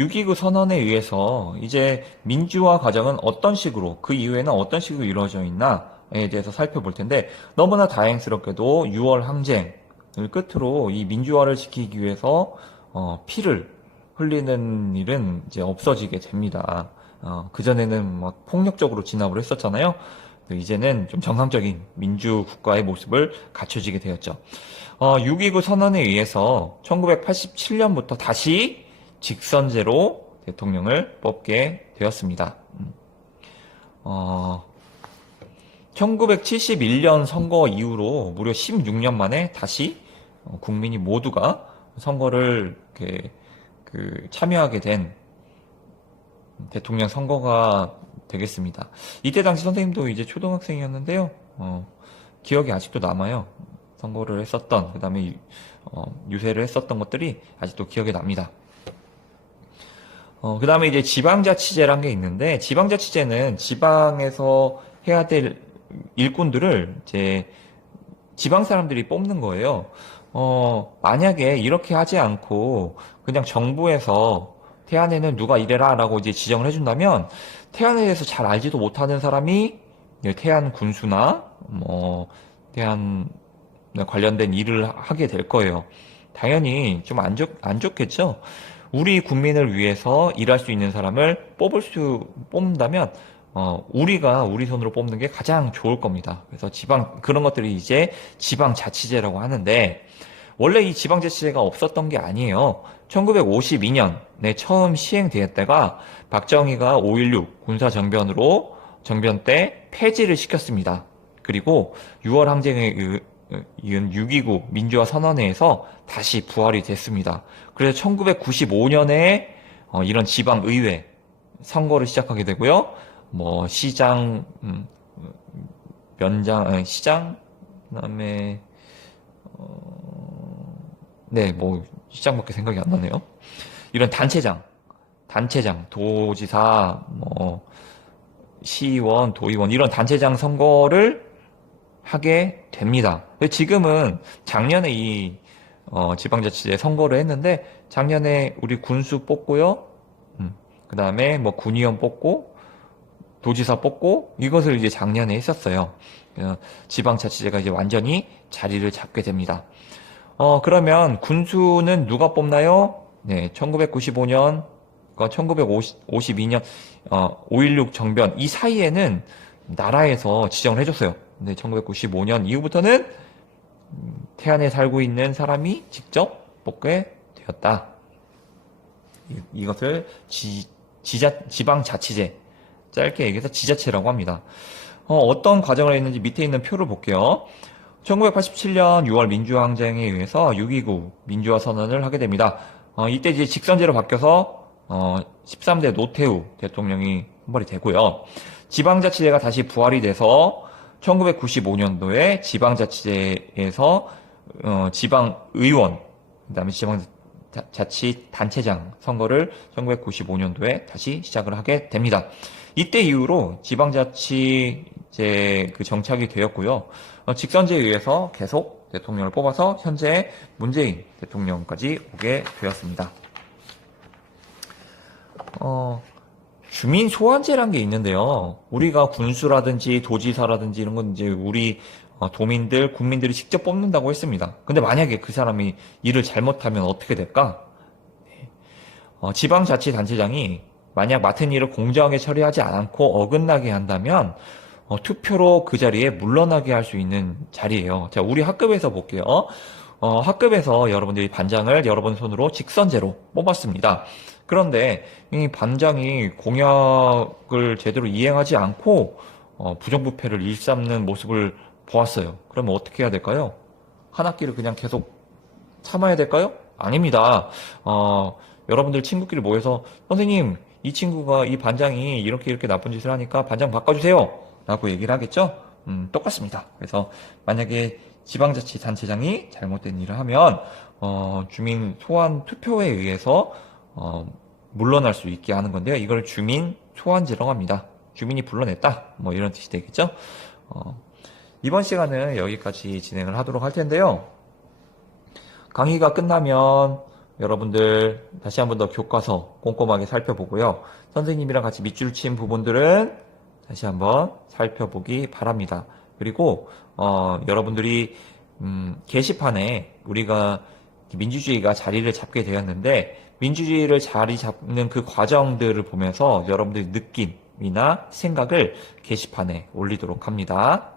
6.29 선언에 의해서 이제 민주화 과정은 어떤 식으로, 그 이후에는 어떤 식으로 이루어져 있나에 대해서 살펴볼 텐데, 너무나 다행스럽게도 6월 항쟁을 끝으로 이 민주화를 지키기 위해서 피를 흘리는 일은 이제 없어지게 됩니다. 그전에는 막 폭력적으로 진압을 했었잖아요. 이제는 좀 정상적인 민주국가의 모습을 갖춰지게 되었죠. 6.29 선언에 의해서 1987년부터 다시 직선제로 대통령을 뽑게 되었습니다. 1971년 선거 이후로 무려 16년 만에 다시 국민이 모두가 선거를 참여하게 된 대통령 선거가 되겠습니다. 이때 당시 선생님도 이제 초등학생이었는데요. 기억이 아직도 남아요. 선거를 했었던, 그 다음에 유세를 했었던 것들이 아직도 기억에 납니다. 그 다음에 이제 지방자치제라는 게 있는데, 지방자치제는 지방에서 해야 될 일꾼들을 이제 지방 사람들이 뽑는 거예요. 만약에 이렇게 하지 않고 그냥 정부에서 태안에는 누가 이래라 라고 이제 지정을 해준다면, 태안에 대해서 잘 알지도 못하는 사람이 태안 군수나 태안 관련된 일을 하게 될 거예요. 당연히 좀 안 좋겠죠? 우리 국민을 위해서 일할 수 있는 사람을 뽑는다면, 우리가 우리 손으로 뽑는 게 가장 좋을 겁니다. 그래서 그런 것들이 이제 지방자치제라고 하는데, 원래 이 지방자치제가 없었던 게 아니에요. 1952년에 처음 시행되었다가 박정희가 5.16 군사정변 때 폐지를 시켰습니다. 그리고 6월 항쟁에 이은 6.29 민주화 선언회에서 다시 부활이 됐습니다. 그래서 1995년에 이런 지방의회 선거를 시작하게 되고요. 시장, 시장, 그다음에 시장밖에 생각이 안 나네요. 이런 단체장, 도지사, 시의원, 도의원 이런 단체장 선거를 하게 됩니다. 지금은 작년에 이 지방자치제 선거를 했는데, 작년에 우리 군수 뽑고요. 그 다음에 군의원 뽑고 도지사 뽑고 이것을 이제 작년에 했었어요. 지방자치제가 이제 완전히 자리를 잡게 됩니다. 그러면 군수는 누가 뽑나요? 네, 1995년, 1952년 5.16 정변 이 사이에는 나라에서 지정을 해줬어요. 근데 1995년 이후부터는 태안에 살고 있는 사람이 직접 뽑게 되었다. 이것을 지방자치제, 짧게 얘기해서 지자체라고 합니다. 어떤 과정을 했는지 밑에 있는 표를 볼게요. 1987년 6월 민주항쟁에 의해서 6.29 민주화 선언을 하게 됩니다. 이때 이제 직선제로 바뀌어서 13대 노태우 대통령이 선발이 되고요. 지방자치제가 다시 부활이 돼서 1995년도에 지방자치제에서 지방의원, 그다음에 지방자치단체장 선거를 1995년도에 다시 시작을 하게 됩니다. 이때 이후로 지방자치제 정착이 되었고요. 직선제에 의해서 계속 대통령을 뽑아서 현재 문재인 대통령까지 오게 되었습니다. 주민 소환제라는 게 있는데요. 우리가 군수라든지 도지사라든지 이런 건 이제 우리 국민들이 직접 뽑는다고 했습니다. 근데 만약에 그 사람이 일을 잘못하면 어떻게 될까? 지방자치단체장이 만약 맡은 일을 공정하게 처리하지 않고 어긋나게 한다면 투표로 그 자리에 물러나게 할 수 있는 자리예요. 자, 우리 학급에서 볼게요. 학급에서 여러분들이 반장을 여러분 손으로 직선제로 뽑았습니다. 그런데 이 반장이 공약을 제대로 이행하지 않고 부정부패를 일삼는 모습을 보았어요. 그러면 어떻게 해야 될까요? 한 학기를 그냥 계속 참아야 될까요? 아닙니다. 여러분들 친구끼리 모여서 선생님, 이 반장이 이렇게 나쁜 짓을 하니까 반장 바꿔주세요 라고 얘기를 하겠죠? 똑같습니다. 그래서 만약에 지방자치단체장이 잘못된 일을 하면 주민 소환 투표에 의해서 물러날 수 있게 하는 건데요. 이걸 주민 소환제라고 합니다. 주민이 불러냈다, 이런 뜻이 되겠죠? 이번 시간은 여기까지 진행을 하도록 할 텐데요. 강의가 끝나면 여러분들 다시 한번 더 교과서 꼼꼼하게 살펴보고요. 선생님이랑 같이 밑줄 친 부분들은 다시 한번 살펴보기 바랍니다. 그리고 여러분들이 게시판에 우리가 민주주의가 자리를 잡게 되었는데 민주주의를 자리 잡는 그 과정들을 보면서 여러분들의 느낌이나 생각을 게시판에 올리도록 합니다.